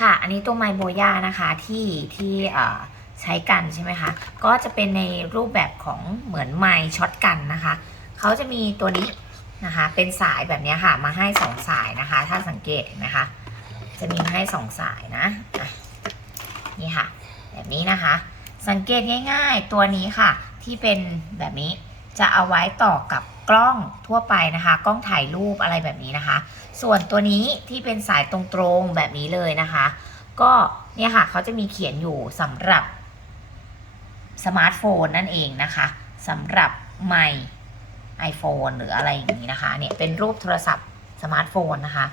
ค่ะ อันนี้ตัวไมโบย่านะคะที่ที่ใช้กันใช่ไหมคะ ก็จะเป็นในรูปแบบของเหมือนไมช็อตกันนะคะ เขาจะมีตัวนี้นะคะ เป็นสายแบบนี้ค่ะมาให้สองสายนะคะ ถ้าสังเกตเห็นไหมคะ จะมีให้สองสายนะะนี่ค่ะ แบบนี้นะคะ สังเกตง่าย ๆ ตัวนี้ค่ะที่เป็นแบบนี้ จะเอาไว้ต่อกับกล้องทั่วไปนะคะ กล้องถ่ายรูปอะไรแบบนี้นะคะ ส่วนตัวนี้ที่เป็นสายตรงๆแบบนี้เลยนะคะ ก็เนี่ยค่ะเขาจะมีเขียนอยู่สำหรับสมาร์ทโฟนนั่นเองนะคะสำหรับไมค์ iPhone หรืออะไรอย่างนี้นะคะเนี่ยเป็นรูปโทรศัพท์สมาร์ทโฟนนะคะ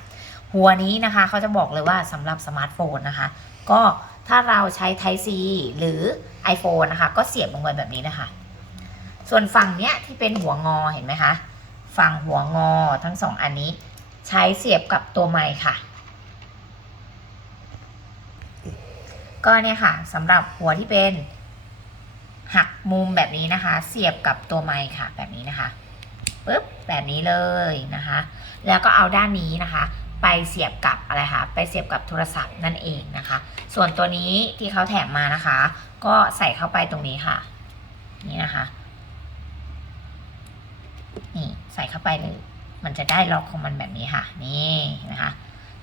หัวนี้นะคะเขาจะบอกเลยว่าสำหรับสมาร์ทโฟนนะคะ ก็ถ้าเราใช้ Type C หรือ iPhone นะคะ ก็เสียบลงไปแบบนี้นะคะ ส่วนฝั่งเนี้ยที่เป็นหัวงอเห็นไหมคะ ฝั่งหัวงอทั้งสองอันนี้ ใช้เสียบกับตัวไมค์ค่ะ ก็เนี่ยค่ะสำหรับหัวที่เป็นหักมุมแบบนี้นะคะ เสียบกับตัวไมค์ค่ะ แบบนี้นะคะปึ๊บแบบนี้เลยนะคะ แล้วก็เอาด้านนี้นะคะ ไปเสียบกับอะไรคะไปเสียบกับโทรศัพท์นั่นเองนะคะ ส่วนตัวนี้ที่เขาแถมมานะคะ ก็ใส่เข้าไปตรงนี้ค่ะ นี่นะคะ นี่ใส่เข้าไปเลย มันจะได้ล็อกของมันแบบนี้ค่ะ นี่นะคะ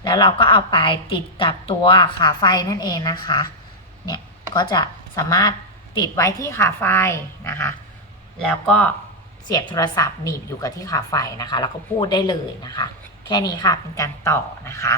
แล้วเราก็เอาไปติดกับตัวขาไฟนั่นเองนะคะ เนี่ยก็จะสามารถติดไว้ที่ขาไฟนะคะ แล้วก็เสียบโทรศัพท์หนีบอยู่กับที่ขาไฟนะคะ แล้วก็พูดได้เลยนะคะ แค่นี้ค่ะเป็นการต่อนะคะ